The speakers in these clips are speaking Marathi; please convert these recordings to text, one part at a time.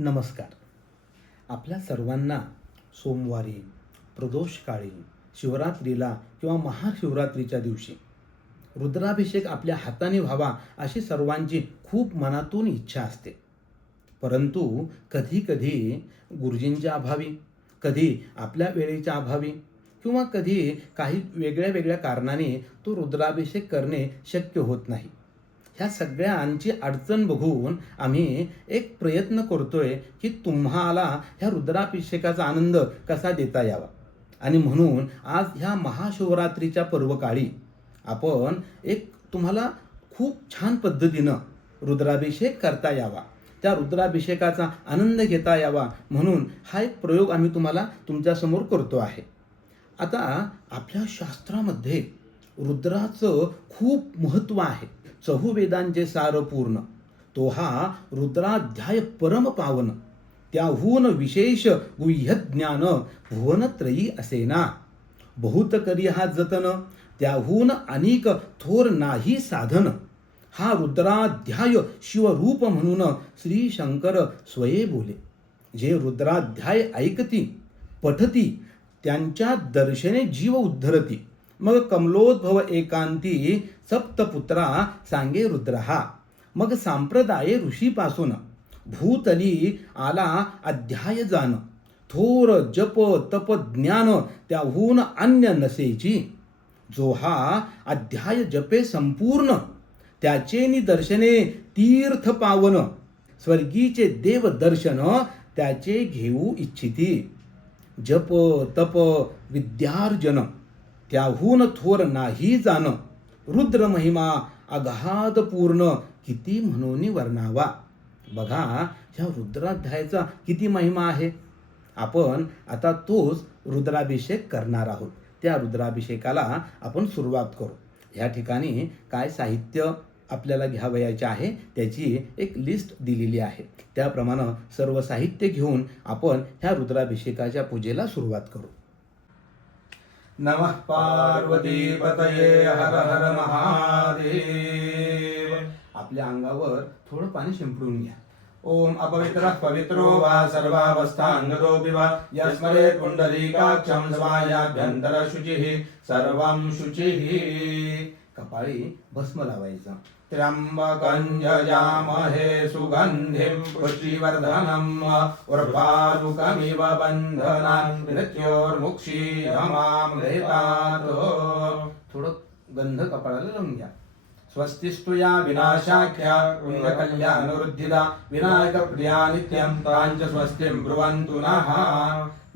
नमस्कार. आपल्या सर्वांना सोमवारी, प्रदोषकाळी, शिवरात्रीला किंवा महाशिवरात्रीच्या दिवशी रुद्राभिषेक आपल्या हाताने व्हावा अशी सर्वांची खूप मनातून इच्छा असते. परंतु कधी कधी गुरुजींच्या अभावी, कधी आपल्या वेळेच्या अभावी किंवा कधी काही वेगळ्या वेगळ्या कारणाने तो रुद्राभिषेक करणे शक्य होत नाही. ह्या सगळ्यांची अडचण बघून आम्ही एक प्रयत्न करतोय की तुम्हाला ह्या रुद्राभिषेकाचा आनंद कसा देता यावा. आणि म्हणून आज ह्या महाशिवरात्रीच्या पर्वकाळी आपण एक तुम्हाला खूप छान पद्धतीनं रुद्राभिषेक करता यावा, त्या रुद्राभिषेकाचा आनंद घेता यावा म्हणून हा एक प्रयोग आम्ही तुम्हाला तुमच्यासमोर करतो आहे. आता आपल्या शास्त्रामध्ये रुद्राचं खूप महत्त्व आहे. चहुवेदांचे सार पूर्ण तो हा रुद्राध्याय परम पावन, त्याहून विशेष गुह्य ज्ञान भुवनत्रयी असेना. बहुत करी हा जतन, त्याहून अनेक थोर नाही साधन. हा रुद्राध्याय शिवरूप म्हणून श्री शंकर स्वये बोले. जे रुद्राध्याय ऐकती पठती त्यांच्या दर्शने जीव उद्धरती. मग कमलोद्भव एकांती सप्तपुत्रा सांगे रुद्रहा. मग सांप्रदाय ऋषीपासून भूतली आला अध्याय जाण. थोर जप तप ज्ञान त्याहून अन्य नसेची. जो हा अध्याय जपे संपूर्ण, त्याचे निदर्शने तीर्थ पावन. स्वर्गीचे देव दर्शन त्याचे घेऊ इच्छिती. जप तप विद्यार्जन त्याहून थोर नाही जाण. रुद्र महिमा अगाध पूर्ण किती म्हणून वर्णावा. बघा ह्या रुद्राध्यायाचा किती महिमा आहे. आपण आता तोच रुद्राभिषेक करणार आहोत. त्या रुद्राभिषेकाला आपण सुरुवात करू. ह्या ठिकाणी काय साहित्य आपल्याला घ्यावयाचे आहे त्याची एक लिस्ट दिलेली आहे. त्याप्रमाणे सर्व साहित्य घेऊन आपण ह्या रुद्राभिषेकाच्या पूजेला सुरुवात करू. नमः पार्वती पतये हर हर महादेव. आपल्या अंगावर थोडं पाणी शिंपडून घ्या. ओम अपवित्रः पवित्रो वा सर्वावस्थांगतोऽपि वा यस्मरेत् पुंडरीकाक्षं स्वायाभ्यंतर शुचिः सर्वं शुचिः. कपाळी भस्म लावायचा. त्र्यंबकं यजामहे सुगंधिं पुष्टिवर्धनम् उर्वारुकमिव बन्धनान् मृत्योर्मुक्षीयमामृतात्. थोडं गंध कपाळाला लावून घ्या. स्वस्तिस्तु या विनाशाख्या पुण्यकल्याणवृद्धिदा विनायक प्रिया नित्यं तांच स्वस्तिं ब्रुवन्तु नः.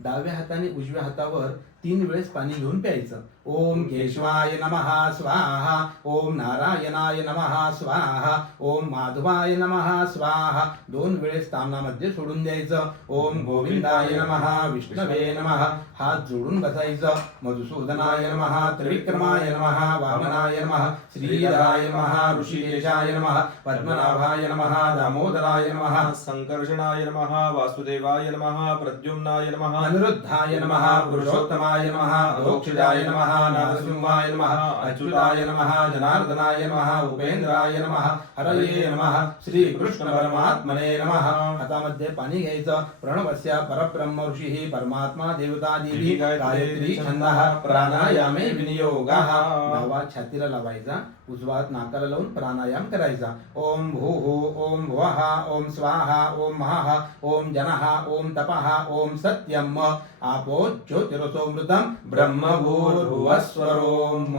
डाव्या हाताने उजव्या हातावर 3 वेळेस पाणी घेऊन प्यायचं. ओम केशवाय नमः स्वाहा. ओम नारायणाय नमः स्वाहा. ओम माधवाय नमः स्वाहा. 2 वेळेस तामनामध्ये सोडून द्यायचं. ओम गोविंदाय नमः विष्णवे नमः. हात जोडून बसायचं. मधुसूदनाय नमः त्रिविक्रमाय नमः वामनाय नमः श्रीधराय नमः ऋषिकेशाय नमः पद्मनाभाय नमः दामोदराय नमः संकर्षणाय नमः वासुदेवाय नमः प्रद्युम्नाय नमः अनिरुद्धाय नमः पुरुषोत्तमाय नमः अधोक्षजाय नमः नारसिंहाय नमः अच्युताय नमः जनार्दनाय नमः उपेंद्राय नमः हरये नमः श्री कृष्ण परमात्मने नमः. हातामध्ये पाणी घ्यायचं. प्रणवस्य परब्रह्म ऋषिः परमात्मा देवता देवी गायत्री छंदः प्राणायामे विनियोगः. डावा छातीला लावायचा. उजवा नाकाला लावून प्राणायाम करायचा. ओम भूः ओम भुवः ओम स्वाहा ओम महः ओम जनः ओम तपः ओम सत्यम आपो ज्योतिरसोमृतम ब्रह्म भूर्भुवस्वरोम.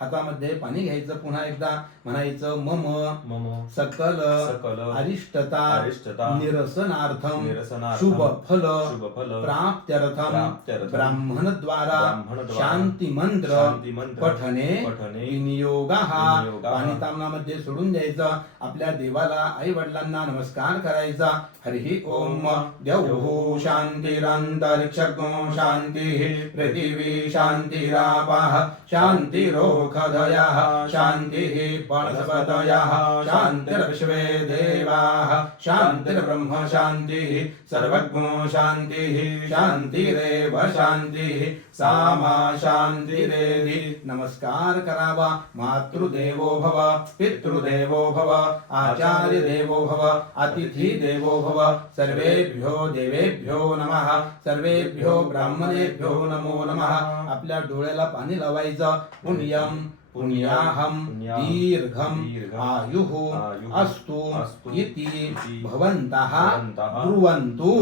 हातामध्ये पाणी घ्यायचं. पुन्हा एकदा म्हणायचं मम मम सकल सकल अरिष्टता अरिष्टता निरसनार्थम निरसनार्थम शुभ फल शुभफल प्राप्त्यर्थम प्राप्त्यर्थम ब्राह्मणद्वारा ब्राह्मणद्वारा शांती मंत्र शांतिमंत्र पठने पठने विनियोगः. विनियोगः. पाणी तामनामध्ये सोडून द्यायचं. आपल्या देवाला आई वडिलांना नमस्कार करायचा. हरिः ओम. द्यौः शांतिरंतरिक्षगो शांतिः पृथिवी शांतिरापः शांतिरोग सुखदयः शान्तिः वनस्पतयः शान्तिर्विश्वे देवाः शान्तिर्ब्रह्म शान्तिः सर्वज्ञो शान्तिः शान्तिरेव शान्तिः सा मा शान्तिरेधि नमस्कार करावा मातृदेवो भव पितृदेवो भव आचार्य देवो भव अतिथि देवो भव सर्वेभ्यो देवेभ्यो नमः सर्वेभ्यो ब्राह्मणेभ्यो नमो नमः आपल्या डोळ्याला पाणी लावायचं पुण्यम पुण्याहम दीर्घम आयुः अस्तु इति भवन्तः ब्रुवन्तु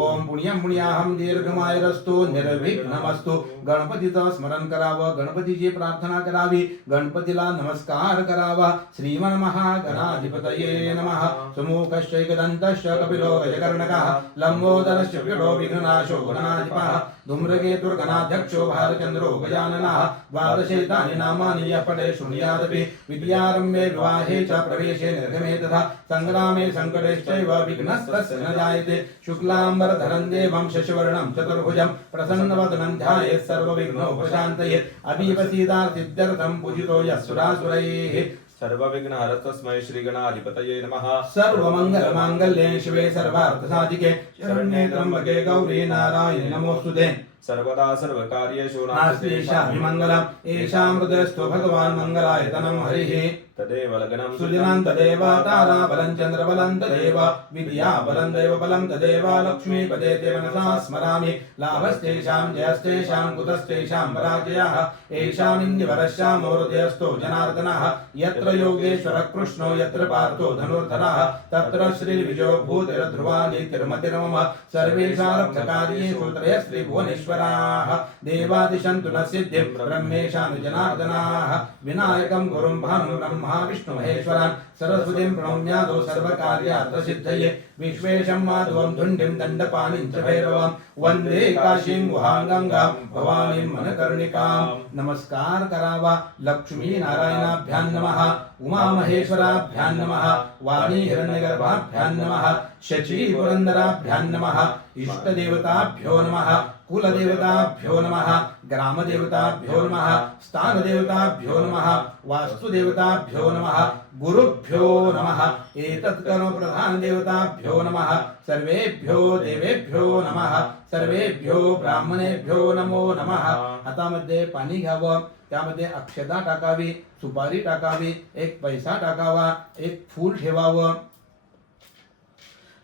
ओम पुण्यम पुण्याहम दीर्घमायुरस्तु निर्विघ्नमस्तु गणपतीचं स्मरण करावं गणपतीची प्रार्थना करावी गणपतीला नमस्कार करावा श्रीमन् महागणाधिपतये नमः सुमुखश्चैकदन्तश्च कपिलो गजकर्णकः लंबोदरश्च विकटो विघ्ननाशो गणाधिपः धूम्रकेतुर्गणाध्यक्षो भारचन्द्रो गजाननः द्वादशैतानि नामानि यः पठे शृणुयादपि विद्यारम्भे विवाहे च प्रवेशे निर्गमे तथा संग्रामे संकटेश्चैव विघ्नस्तस्य न जायते शुक्लाम्बरधरं देवं शशिवर्णं चतुर्भुजं प्रसन्नवदनं ध्यायेत् सर्वविघ्नोपशान्तये अभिवसीदार्थित्यर्थं पूजितो यः सुरासुरैः सर्वविघ्नहर तस्मै श्रीगणाधिपतये नमः सर्वमङ्गलमाङ्गल्ये शिवे सर्वार्थसाधिके शरण्ये त्र्यम्बके गौरी नारायणि नमोऽस्तुते सर्वदा सर्वकार्येषु नास्तेषाभिमङ्गलम् येषामृतस्थो भगवान् मङ्गलायतनं हरिः तदेव लग्नं सुजनं तदेव ताराबलं चन्द्रबलं तदेव विद्याबलं दैवबलं तदेव लक्ष्मीपदे ते मनसा स्मरामि लाभस्तेषां जयस्तेषां कुतस्तेषां पराजयः येषामिन्द्यवरश्यामो हृदयस्थो जनार्दनः यत्र योगेश्वरः कृष्णो यत्र पार्थो धनुर्धरः तत्र श्रीविजयो भूतिर्ध्रुवा नीतिर्मतिर्मम सर्वेषारब्धकार्येषु त्रयस्त्रिभुवनेश्वराः देवादिशन्तु न सिद्धिं ब्रह्मेशानुजनार्दनाः विनायकं गुरुं भानुं ब्रह्मा विष्णु महेश्वरान् सरस्वतीं प्रणम्यादो सर्वकार्यार्थसिद्धये विश्वेशं माधवं धुण्डिं दण्डपाणिं च भैरवं वन्दे काशीं गुहां गंगां भवानीं मनकर्णिकां नमस्कार करावा लक्ष्मी नारायणाभ्यां नमः उमा महेश्वराभ्यां नमः वाणी हिरण्यगर्भाभ्यां नमः शची पुरन्दराभ्यां नमः इष्टदेवताभ्यो नमः कुलदेवताभ्यो नमः ग्रामदेवताभ्यो नमः स्थानदेवताभ्यो नमः वास्तुदेवताभ्यो नमः गुरुभ्यो नमः एतत्कर्म प्रधानदेवताभ्यो नमः सर्वेभ्यो देवेभ्यो नमः सर्वेभ्यो ब्राह्मणेभ्यो नमो नमः हातामध्ये पाणी घ्यावं त्यामध्ये अक्षता टाकावी सुपारी टाकावी एक पैसा टाकावा एक फूल ठेवावं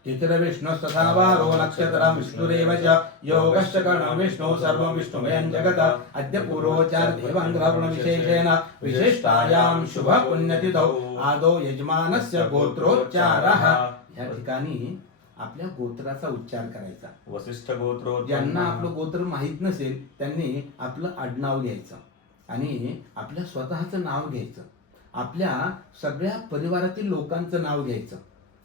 तिथिर्विष्णुस्तथा वारो नक्षत्रं विष्णुरेव च योगश्च कर्णं विष्णु सर्वं विष्णुमयं जगत् अद्य पूर्वोच्चार देवाङ्गविशेषेण विशिष्टायां शुभ पुण्यतिथौ आदौ यजमानस्य गोत्रोच्चारः या ठिकाणी आपल्या गोत्राचा उच्चार करायचा वसिष्ठ गोत्र ज्यांना आपलं गोत्र माहित नसेल त्यांनी आपलं आडनाव घ्यायचं आणि आपल्या स्वतःचं नाव घ्यायचं आपल्या सगळ्या परिवारातील लोकांचं नाव घ्यायचं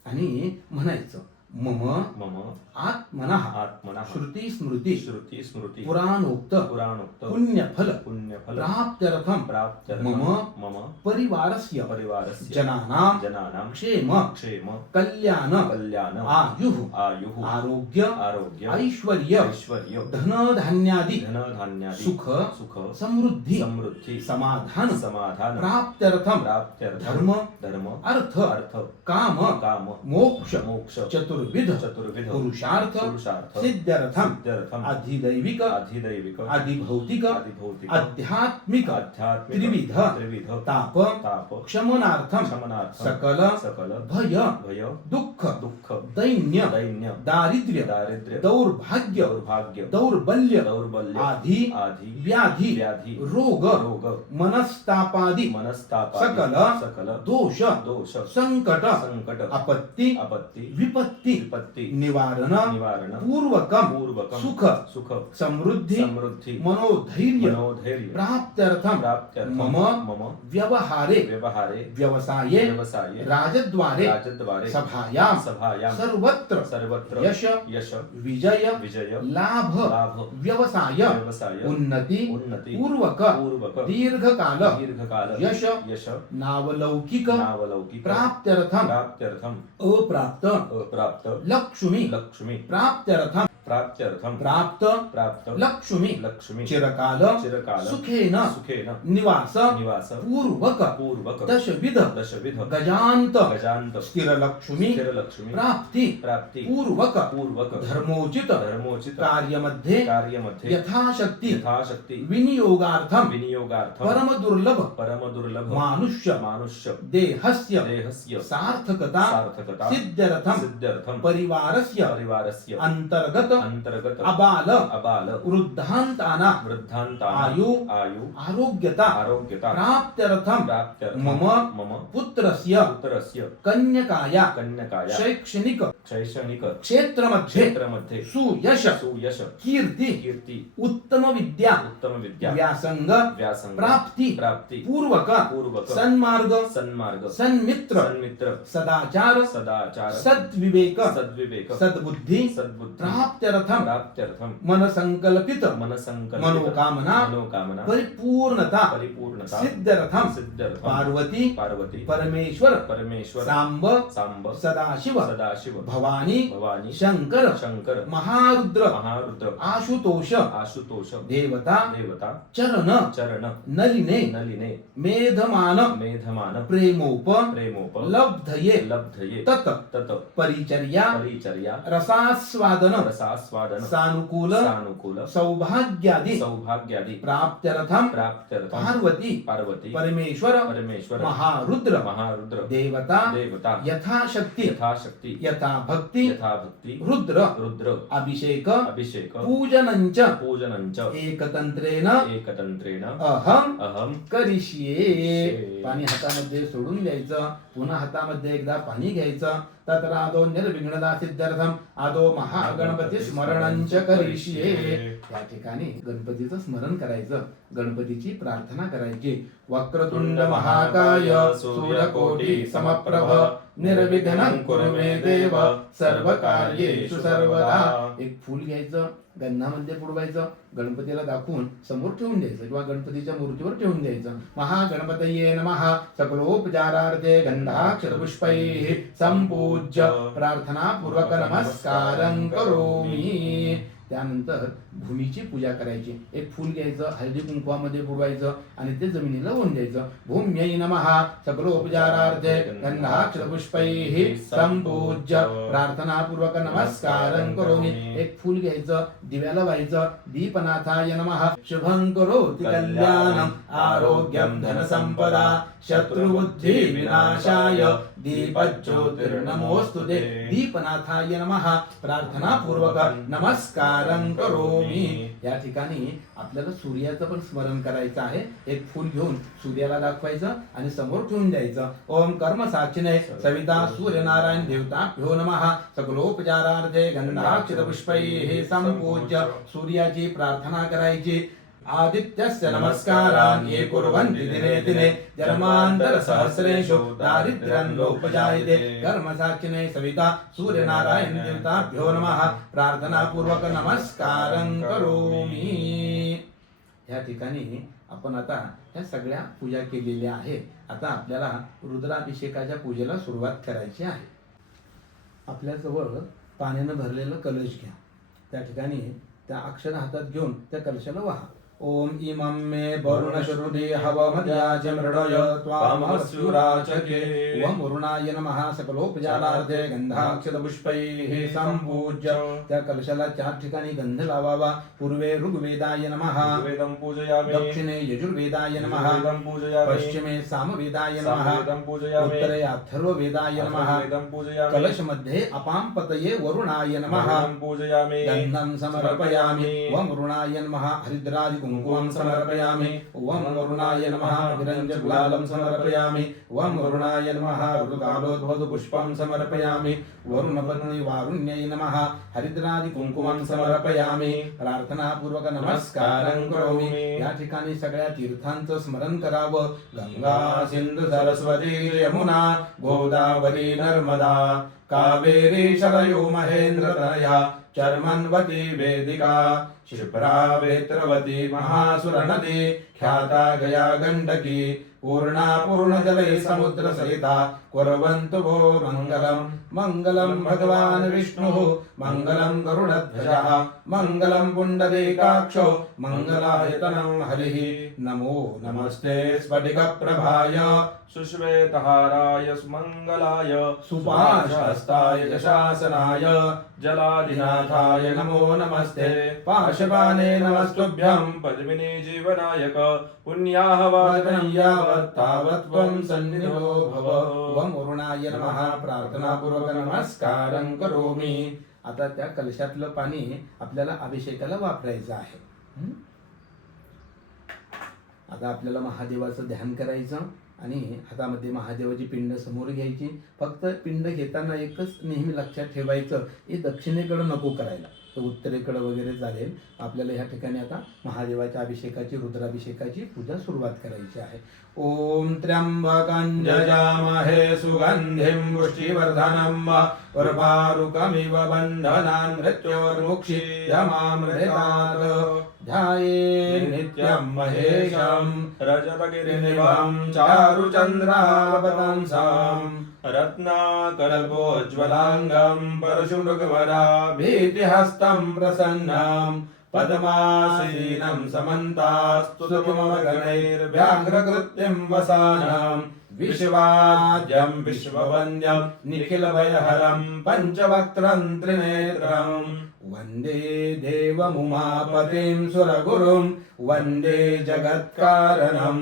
आणि म्हणायचं मम मम आत्मनः आत्मनः श्रुती स्मृती श्रुती स्मृती पुराणोक्त पुराणोक्त पुण्यफल पुण्यफल प्राप्त्यर्थम प्राप्त्यर्थं मम मम परिवारस्य परिवारस्य जनानां क्षेम क्षेम कल्याण कल्याण आयुः आयुः आरोग्य आरोग्य ऐश्वर्य ऐश्वर्य धनधान्यादि धनधान्यादि सुख सुख समृद्धी समृद्धी समाधान समाधान प्राप्त्यर्थम प्राप्त्यर्थं धर्म धर्म अर्थ अर्थ काम काम मोक्ष मोक्ष चतुर्विध चतुर्विध पुरुषार्थ पुरुषार्थ सिद्ध्यर्थम सिद्ध्यर्थम अधिदैविक अधिदैविक अधिभौतिक अधिभौतिक आध्यात्मिक आध्यात्मिक त्रिविध त्रिविध ताप ताप क्षमनार्थम शमनार्थं सकल सकल भय भय दुःख दुःख दैन्य दैन्य दारिद्र्य दारिद्र्य दौर्भाग्य दौर्भाग्य दौर्बल्य दौर्बल्य आधी आधी व्याधी व्याधी रोग रोग मनस्तापादी मनस्ताप सकल सकल दोष दोष संकट संकट आपत्ती आपत्ती विपत्ती विपत्ती निवारण निवारण पूर्वकम पूर्वकम सुख सुख समृद्धी समृद्धी मनोधैर्य मनोधैर्य प्राप्त्यर्थम प्राप्त्यर्थं मम मम व्यवहारे व्यवहारे व्यवसाये व्यवसाये राजद्वारे राजद्वारे सभायां सभायां सर्वत्र सर्वत्र यश यश विजय विजय लाभ लाभ व्यवसाय व्यवसाय उन्नती उन्नती पूर्वक पूर्वक दीर्घकाल दीर्घकाल यश यश नावलौकिक नावलौकिक प्राप्त्यर्थम प्राप्त्यर्थं अप्राप्त अप्राप्त लक्ष्मी लक्ष्मी प्राप्त्यर्थम प्राप्त्यर्थम प्राप्त प्राप्त लक्ष्मी लक्ष्मी चिरकाल चिरकाल सुखेन सुखेन निवास निवास पूर्वक पूर्वक दशविध दशविध गजांत गजांत स्थिर लक्ष्मी स्थिरलक्ष्मी प्राप्ती प्राप्ती पूर्वक पूर्वक धर्मोचित धर्मोचित कार्यमध्ये कार्यमध्ये यथाशक्ती यथाशक्ती विनियोगार्थम विनियोगार्थम परम दुर्लभ परम दुर्लभ मानुष्य मानुष्य देहस्य देहस्य सार्थकता सार्थकता सिद्ध्यर्थम सिद्ध्यर्थम परिवारस्य परिवारस्य अंतर्गत अंतर्गत अबाल अबाल वृद्धांताना वृद्धांताना आयु आयु आरोग्यता आरोग्यता प्राप्त्यर्थम प्राप्त्यर्थम मम मम पुत्रस्य पुत्रस्य कन्यकाया कन्यकाया शैक्षणिक शैक्षणिक क्षेत्रमध्ये क्षेत्रमध्ये सुयश सुयश कीर्ती कीर्ती उत्तम विद्या उत्तम विद्या व्यासंग व्यासंग प्राप्ती प्राप्ती पूर्वक पूर्वक सन्मार्ग सन्मार्ग सन्मित्र सन्मित्र सदाचार सदाचार सद्विवेक सद्विवेक सद्बुद्धी सद्बुद्धी प्राप्त्यर्थम प्राप्त्यर्थम मनसंकल्पित मनसंकल्पित मनोकामना मनोकामना परिपूर्णता परिपूर्णता सिद्ध्यर्थम सिद्ध्यर्थम पार्वती पार्वती परमेश्वर परमेश्वर सांब सांब सदाशिव सदाशिव भवानी भवानी शंकर शंकर महारुद्र महारुद्र आशुतोष आशुतोष देवता देवता चरण चरण नलिने नलिने मेधमान मेधमान प्रेमोप प्रेमोप लब्धये लब्धये तत तत परिचर्या परिचर्या रसास्वादन रसास्वादन सानुकूल सानुकूल सौभाग्यादि सौभाग्यादि प्राप्त्यर्थम प्राप्त्यर्थम पार्वती पार्वती परमेश्वर परमेश्वर महारुद्र महारुद्र देवता देवता यथाशक्ती यथाशक्ती यथा भक्ती यथा भक्ती रुद्र रुद्र अभिषेक अभिषेक पूजनंच पूजनंच एकतंत्रेण एकतंत्रेण अहम अहम करिष्ये. पाणी हातामध्ये सोडून घ्यायचं, पुन्हा हातामध्ये एकदा पाणी घ्यायचं. तत्र आदो निर्विघ्नता सिद्ध्यर्थम आदो महागणपती स्मरणंच करिष्ये. या ठिकाणी गणपतीचं स्मरण करायचं, गणपतीची प्रार्थना करायची. वक्रतुंड महाकाय सूर्यकोटी समप्रभ निर्विघ्नं कुरु मे देव सर्व कार्येषु सर्वदा. एक फूल घ्यायचं, गंधामध्ये बुडवायचं, गणपतीला दाखवून समोर ठेवून द्यायचं किंवा गणपतीच्या मूर्तीवर ठेवून द्यायचं. महागणपतये नमः सकलोपचारार्थे गंधाक्षर पुष्पैः संपूज्य प्रार्थना पूर्वक नमस्कारं करोमि. त्यानंतर भूमीची पूजा करायची. एक फूल घ्यायचं, हळदी कुंकवामध्ये बुडवायचं आणि ते जमिनीला वाहून द्यायचं. भूम्यै नमः सकलोपचारार्थे गंधाक्षर पुष्पैः संपूज्य प्रार्थना पूर्वक नमस्कारं करोमि. एक फूल घ्यायचं, दिव्याला व्हायचं. दीपनाथाय नमः शुभं करोति कल्याणं आरोग्यं धनसंपदा शत्रुबुद्धि विनाशाय दीपज्योतिर्नमोस्तुते. दीपनाथाय नमः प्रार्थना पूर्वक नमस्कारं करोमि. या ठिकाणी आपल्याला सूर्याचं पण स्मरण करायचं आहे. एक फूल घेऊन सूर्याला दाखवायचं आणि समोर ठेवून द्यायचं. ओम कर्म साक्षिणे सविता सूर्यनारायण देवताभ्यो नमः सकलोपचारार्थे गंधाक्षर पुष्पैः संपूज्य सूर्याची प्रार्थना करायची. आदित्यस्य नमस्कारान् ये कुर्वन्ति दिने दिने जन्मांतर सहस्रेषु दारिद्र्यं नोपजायते. कर्मसाक्षिणे सविता सूर्यनारायण देवताभ्यो नमः प्रार्थना पूर्वक नमस्कारं करोमि. या ठिकाणी आपण आता ह्या सगळ्या पूजा केलेल्या आहे. आता आपल्याला रुद्राभिषेकाच्या पूजेला सुरुवात करायची आहे. आपल्याजवळ पाण्यानं भरलेलं कलश घ्या. त्या ठिकाणी त्या अक्षर हातात घेऊन त्या कलशाला वाहा. ओम इमं मे वरुणश्रुति हवमध्याच मृडय त्वामस्युराचके. ओम वरुणाय नमः सकलोपचारार्थे गंधाक्षरपुष्पैः संपूज्य. त्या कलशाला 4 ठिकाणी गंध लावावा. पूर्वे ऋग्वेदाय नमः, वेदं पूजयामि. दक्षिणे यजुर्वेदाय नमः, वेदं पूजयामि. पश्चिमे सामवेदाय नमः, वेदं पूजयामि. उत्तरे अथर्ववेदाय नमः. वेदं पूजयामि. कलश मध्ये अपां पतये वरुणाय नमः वेदं पूजयामि. गन्धं समर्पयामि. ओम वरुणाय नमः हरिद्रादि कुंकुमं समर्पयामि. ओम वरुणाय नमः विरञ्जगुलालं समर्पयामि. ओम वरुणाय नमः ऋतुकालोद्भव पुष्पं समर्पयामि. वरुणपत्नी वारुण्यै नमः हरिद्रादि कुंकुमं समर्पयामि. प्रार्थना पूर्वक नमस्कारं करोमि. या ठिकाणी सगळ्या तीर्थांचं स्मरण करावं. गंगा सिंधू सरस्वती यमुना गोदावरी नर्मदा कावेरी शरयू महेंद्र तनया चर्मन्वती वेदिका क्षिप्रा वेत्रवती महासुरनदी ख्याता गया गण्डकी पूर्णा पूर्णजले समुद्र सहिता कुर्वन्तु वो मङ्गलम् मङ्गलं भगवान् विष्णुः मङ्गलं गरुडध्वजः मङ्गलं पुण्डरीकाक्षो मङ्गलायतनं हरिः नमो नमस्ते स्फटिकप्रभाय सुश्वेतहाराय सुमङ्गलाय सुपाशहस्ताय च शासनाय जलाधिनाथाय नमो नमस्ते पाशपाने नमस्तुभ्यं पद्मिनी जीवनायक पुण्याः वाचनं यावत् तावत् त्वं सन्निधो भव ओम वरुणाय नमः प्रार्थनापूर्वक नमस्कारं करोमि. आता त्या कलशातलं पाणी आपल्याला अभिषेकाला वापरायचं आहे. आता आपल्याला महादेवाचं ध्यान करायचं आणि हातामध्ये महादेवाची पिंड समोर घ्यायची. फक्त पिंड घेताना एकच नेहमी लक्षात ठेवायचं, हे दक्षिणेकडे नको करायला, तर उत्तरेकडे वगैरे चालेल. आपल्याला ह्या ठिकाणी आता महादेवाच्या अभिषेकाची रुद्राभिषेकाची पूजा सुरुवात करायची आहे. ओम त्र्यंबकं जजामहे सुगंधिं पुष्टिवर्धनम् उर्वारुकमिव बन्धनान् मृत्योर्मुक्षीयमामृतात् ध्याये नित्यं महेशं रजतगिरिनिभं चारुचन्द्रावतंसं रत्नाकल्पोज्ज्वलाङ्गं परशुमृगवराभीतिहस्तं प्रसन्नं पद्मासीनं समन्तास्तुतिमगणैर्व्याघ्रकृत्यं वसानं विश्वाज्यं विश्ववन्द्यं निखिलभयहरं पञ्चवक्त्रं त्रिनेत्रं वन्दे देवमुमापतिं सुरगुरुं वन्दे जगत्कारणं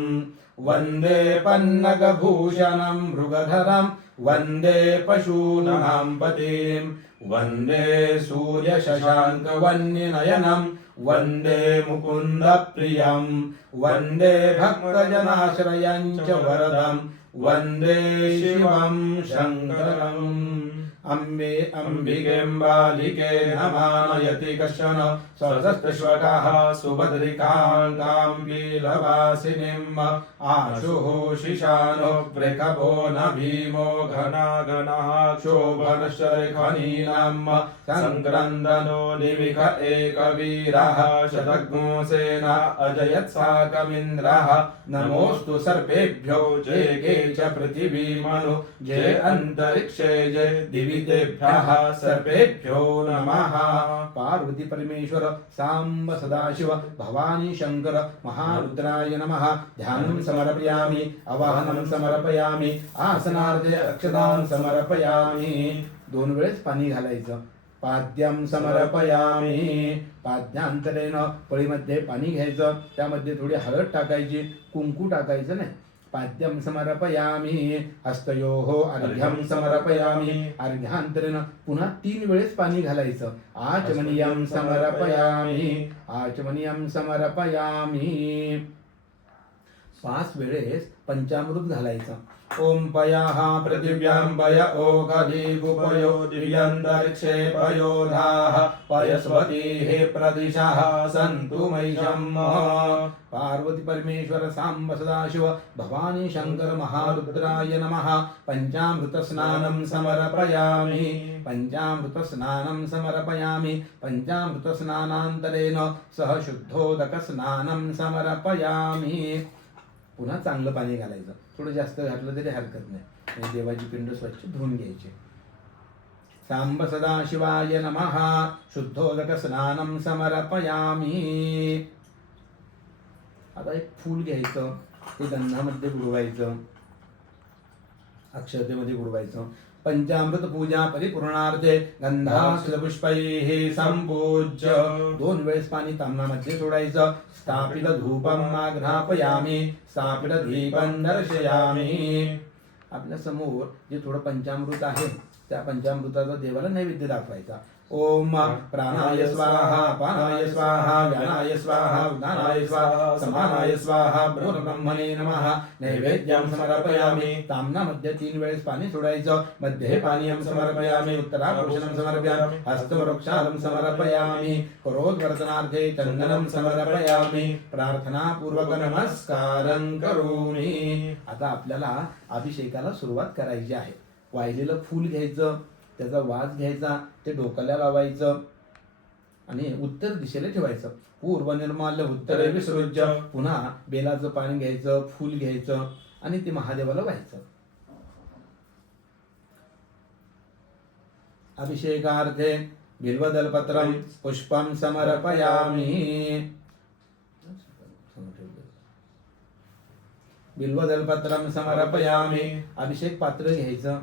वन्दे पन्नगभूषणं मृगधरं वन्दे पशूनां पतिं वन्दे सूर्यशशाङ्कवन्यनयनं वन्दे मुकुन्दप्रियं वन्दे भक्तजनाश्रयं च वरदं वन्दे शिवं शङ्करम् अम्बे अम्बिकें बालिके नमानयति कश्चन सहस्रश्वकाः सुभद्रिकां कीलवासिनीम् आशुः शिशानो वृषभो न भीमो घनाघनः क्षोभनशरेखनीनां सङ्क्रन्दनो निमिष एकवीरः शतघ्नो सेना अजयत्साकमिन्द्रः नमोऽस्तु सर्पेभ्यो जय गे च पृथिवीमनु जय अन्तरिक्षे जय दिवि तेभ्यः सर्पेभ्यो नमः. पार्वती परमेश्वर सांब सदाशिव भवानी शंकर महारुद्राय नमः. ध्यानं समर्पयामि आवाहनं समर्पयामि आसनार्थे अक्षतां समर्पयामि. 2 वेळेस पाणी घालायचं. पाद्यं समर्पयामि पाद्यांतरेण पळीमध्ये पाणी घ्यायचं, त्यामध्ये थोडी हळद टाकायची, कुंकू टाकायचं नाही. पाद्यं समर्पयामि हस्तयोः अर्घ्यं समर्पयामि अर्घ्यान्तरेण पुन्हा 3 वेळेस पाणी घालायचं. आचमनीयं समर्पयामि आचमनीयं समर्पयामि 5 वेळेस पंचामृत घालायचं. ओम पयाः पृथिव्यां पय ओकधिगुपयो दिव्यन्तरिक्षे पयोधाः पयस्वतीः प्रदिशः सन्तु मह्यम्. पार्वती परमेश्वर सांब सदाशिव भवानी शंकर महारुद्राय नमः. पंचामृतस्नानं समर्पयामि पंचामृतस्नानं समर्पयामि पंचामृतस्नानान्तरेण सह शुद्धोदकस्नानं समर्पयामि. पुन्हा चांगलं पाणी घालायचं. थोडं जास्त घातलं तरी हरकत नाही. आणि देवाची पिंड स्वच्छ धुवून घ्यायची. सांब सदाशिवाय नमः. शुद्धोदक स्नानं समर्पयामि. आता एक फूल घ्यायचं, ते गंधामध्ये बुडवायचं, अक्षतेमध्ये बुडवायचं. पंचामृत पूजा परिपूर्णार्थे गंधाक्षपुष्पैः संपूज्य 2 वेळेस पाणी ताम्नामध्ये सोडायचं. स्थापित धूपं आघ्रापयामि स्थापित दीपं दर्शयामि. आपल्या समोर जे थोडं पंचामृत आहे, त्या पंचामृताचा देवाला नैवेद्य दाखवायचा. ओम प्राणाय स्वाहा पानाय स्वाहा व्यानाय स्वाहा उदानाय स्वाहा समानाय स्वाहा ब्रह्मणे नमः. नैवेद्यं समर्पयामि. ताम्नामध्ये 3 वेळेस पाणी सोडायचं. मध्ये पानीयं समर्पयामि उत्तराभूषणं समर्पयामि हस्तवृक्षालं समर्पयामि करोद्वर्तनार्थे चन्दनं समर्पयामि प्रार्थनापूर्वक नमस्कारं करोमि. आता आपल्याला अभिषेकाला सुरुवात करायची आहे. वाहिलेलं फूल घ्यायचं, त्याचा वास घ्यायचा, ते डोक्याला लावायचं. आणि उत्तर दिशेला ठेवायचं. पूर्व निर्माल्य उत्तरे विसृज्य. पुन्हा बेलाचं पाणी घ्यायचं, फूल घ्यायचं आणि ते महादेवाला व्हायचं. अभिषेकार्थे बिल्वदलपत्रं पुष्पं समर्पयामि. बिल्वदलपत्रं समर्पयामि. अभिषेक पात्र घ्यायचं.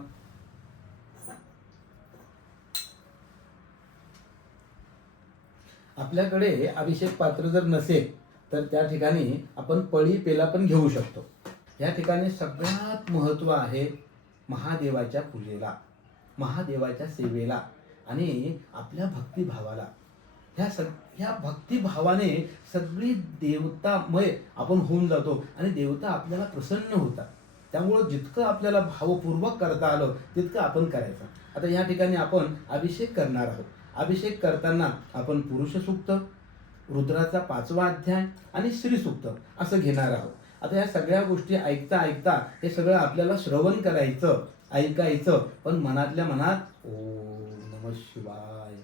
आपल्याकडे अभिषेक पात्र जर नसेल तर त्या ठिकाणी आपण पळी पेला पण घेऊ शकतो. या ठिकाणी सगळ्यात महत्त्व आहे महादेवाच्या पूजेला, महादेवाच्या सेवेला आणि आपल्या भक्तिभावाला. ह्या भक्तिभावाने सगळी देवतामय आपण होऊन जातो आणि देवता आपल्याला प्रसन्न होतात. त्यामुळं जितकं आपल्याला भावपूर्वक करता आलं तितकं आपण करायचं. आता या ठिकाणी आपण अभिषेक करणार आहोत. अभिषेक करताना आपण पुरुष सूक्त, रुद्राचा 5वा अध्याय आणि श्री सूक्त असं घेणार आहोत. आता या सगळ्या गोष्टी ऐकता ऐकता हे सगळं आपल्याला श्रवण करायचं, ऐकायचं, पण मनातल्या मनात ओम नमः शिवाय,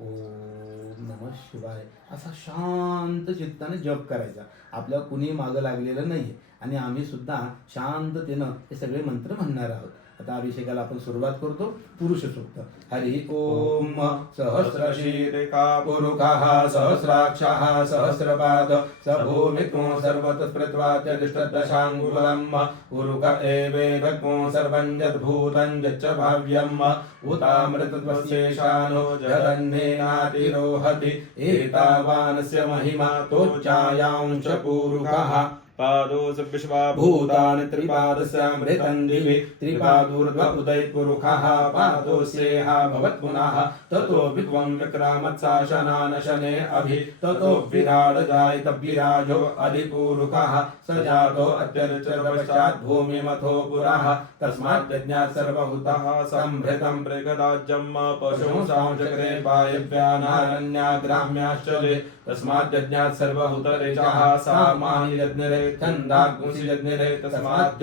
ओम नमः शिवाय असा शांत चित्ताने जप करायचा. आपल्या कुणी मागं लागलेलं नाहीये आणि आम्ही सुद्धा शांततेनं हे सगळे मंत्र म्हणणार आहोत. आता अभिषेकाला आपण सुरुवात करतो. पुरुष सूक्त. हरि ओम सहस्रशीर्षा पुरुषः सहस्राक्षः सहस्रपाद स भूमित्वं सर्वतः स्मृत्वा च तिष्ठदशाङ्गुलम् उरुक एवेदत्वं सर्वं यद्भूतं यच्च भाव्यम् उतामृतत्वस्येषानो जगन्नेनातिरोहति एतावानस्य महिमा तोच्चायांश पुरुषः पादोस विश्वा भूतानि त्रिपादस्यामृतं दिवि त्रिपादूर्ध्व उदयपुरुषः पादोस्येह भवत् पुनः ततो विद्वं विक्रामत्साशनान शने अभि ततो विराड जायत विराजो अधिपुरुषः स जातो अत्यर्चर्वशात् भूमिमथो पुरः तस्मात् यज्ञात् सर्वभूतः संभृतं प्रगदाज्यं पशुंसां चक्रे वायव्यानारण्या ग्राम्याश्चले तस्मात् यज्ञात् सर्वभूतरेचः सामानि यज्ञरे छन्दाग्मुषि यज्ञरे तस्मात्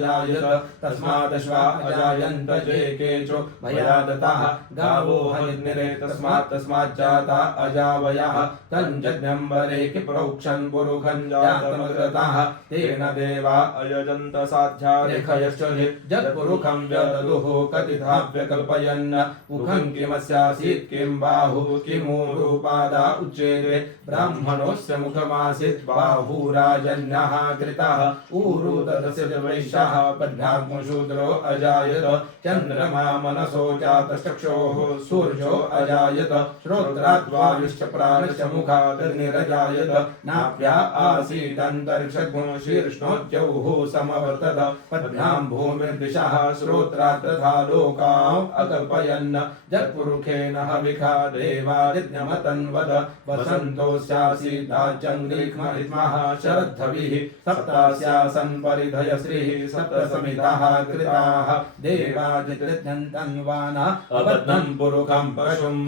जायत तस्मात् अश्वा अजायन्त जे केचो भयादताः गावो यज्ञरे तस्मात् जाता अजावयः तञ्जज्ञं वरे किप्रोक्षन् पुरुषं जातमग्रताः तेन देवा अयजन्त साध्यारेखयश्च जत्पुरुषं व्यददुः कथिता व्यकल्पयन् मुखं किमस्यासीत् किं बाहुः किमूरुपादा उच्यते ब्राह्मणोऽस्य मुखमासीत् बाहुराजन्यः कृतः ऊरु तदस्य वैश्यः पद्भ्याग्मशूद्रो अजायत चन्द्रमा मनसो जातश्चक्षोः सूर्यो अजायत श्रोत्राद्वायुश्च प्राणश्च मुखादग्निरजायत नाभ्या आसीदन्तरिक्षगुं शीर्ष्णोद्यौः समवर्तत पद्भ्यां भूमिर्दिशः श्रोत्रात् तथा लोकाम् अकल्पयन् जत्पुरुषेण हविखा देवादिज्ञमतन्वद वसन्तोऽस्यासीदाचङ्ग्रीक्महित्मः शरद्धविः सप्तास्यासन् परिधय श्रीः सप्तसमिताः कृताः देवादिकृत्यन्तन्वानः अबद्धं पुरुषं पशुं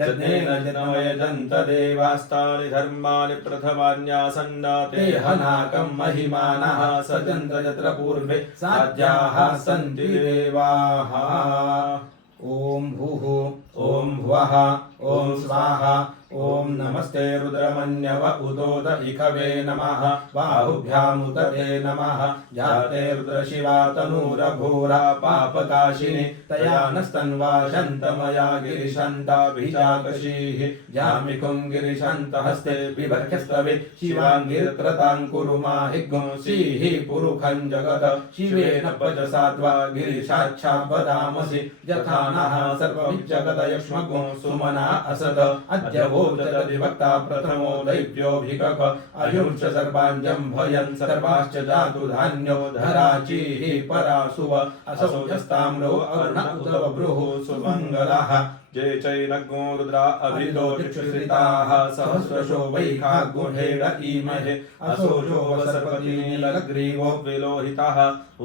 यज्ञेन यज्ञमयजन्त देवास्तानि धर्माणि प्रथमान्यासन्न ते हनाकं महिमानः सजन्त यत्र पूर्वे साध्याः सन्ति देवाः. ओम भूः ओम भुवः ओम स्वाहा ओम नमस्ते रुद्रमन्यव उदोद इखवे नमः बाहुभ्यामुदते नमः जाते रुद्रशिवा तनूरघोरा पापकाशिनी तया नस्तन्वा शन्तमया गिरिशन्ताभिजाकशीः जामिकुं गिरिशन्तहस्ते बिभर्ख्यस्तवे शिवाङ्गिरत्रतां कुरु माहिग्गुं सीः पुरुखं जगत शिवेन पचसा त्वा गिरिशाच्छा वदामसि यथा नः सर्वमिज्जगत यक्ष्मगुं सुमना असद अद्य विभक्ता प्रथमो दैव्योऽभिकक अयुंश सर्वाञ्जं भयन् सर्वाश्च जातु धान्यो धराचीः परासुव असौ यस्ताम्रो अरुण उदव भ्रुः सुमङ्गलः जे चैनग्गो रुद्रा अभितो चक्षुश्रिताः सहस्रशो वैखाग्गुहेड ईमहे असोजो सर्पतिनीलग्रीवो विलोहितः